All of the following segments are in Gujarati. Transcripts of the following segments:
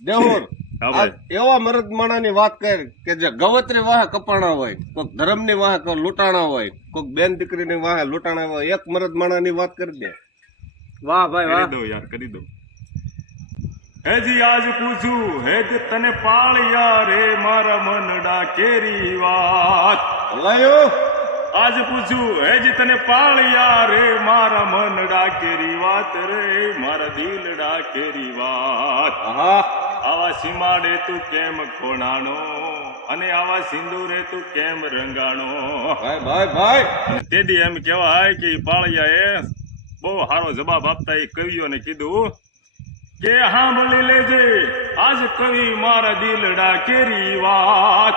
દેહોર હા ભાઈ. એવા મરદ માણાની વાત કર કે જે ગવત્રી વાહે કપાણા હોય, કોઈક ધર્મની વાહે લૂંટાણા હોય, કોઈક બેન દીકરીની વાહે લૂંટાણા હોય, એક મરદ માણાની વાત કરી દે. વાહ ભાઈ વાહ. કરી દો યાર, કરી દો. હેજી આજ પૂછું હેજ તને પાળ્યા રે મારા મનડા કેરી વાત. હલાયો આજ પૂછું હેજી તને પાળ્યા રે મારા મનડા કેરી વાત રે મારા દિલડા કેરી વાત. હા આવા સીમાડે તું કેમ ખોણાણો અને આવા સિંદૂરે તું કેમ રંગાણો. ભાઈ ભાઈ ભાઈ અને તેથી એમ કહેવાય કે ઈ પાળિયાએ બહુ સારો જવાબ આપતા એ કવિઓને કીધું કે સાંભળી લેજે આજ કવિ મારા દિલડા કેરી વાત.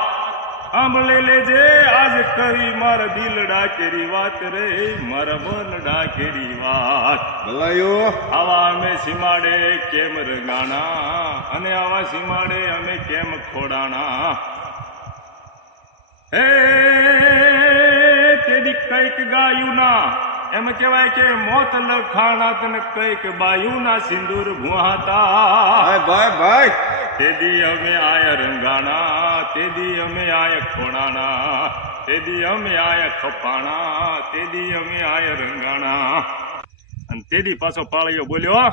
સાંભળી લેજે આજ કવિ મારા દિલડા કેરી વાત રે મારા મનડા કેરી વાત. હલાયો આવા અમે સીમાડે કેમ રંગાણા અને આવા સીમાડે અમે કેમ ખોડાણા. હે તેદી કઈક ગાયું ના એમ કહેવાય કે મોત લખાણા તને કઈક બાયું ના સિંદૂર ભુહાતા. ભાઈ ભાઈ ભાઈ તેદી અમે આયા રંગાણા તેદી અમે આયા ખોણાણા તેદી અમે આયા ખપાણા તેદી અમે આયા રંગાણા. અને તેદી પાછો પાળિયો બોલ્યો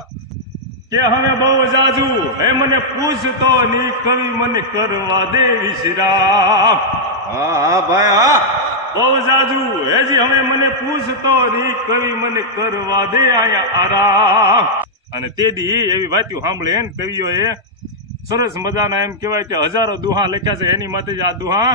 કે હવે બહુ જાજુ હે મને પૂછતો ની કવિ મને કરવા દે વિશ્રામ. હા હા ભાઈ હા બહુ જાજુ હેજી હવે મને પૂછતો ની કવિ મને કરવા દે આયા આરામ. અને તેદી એવી વાતો સાંભળે ને કવિઓએ સરસ મજાના એમ કહેવાય કે હજારો દુહા લખ્યા છે. એની માટે જ આ દુહા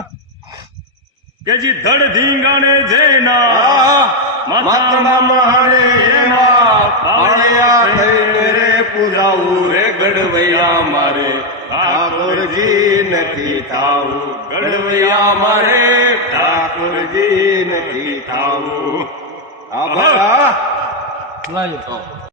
કે જી ધડ ધીંગાણે જેના માથામાં મહારે એના પાળિયા થઈને રે પૂજાવું રે ગડવૈયા મારે ઠાકોરજી નથી થાવું. ગડવૈયા મારે ઠાકોરજી નથી થાવું. હા ભાઈ હા લાયો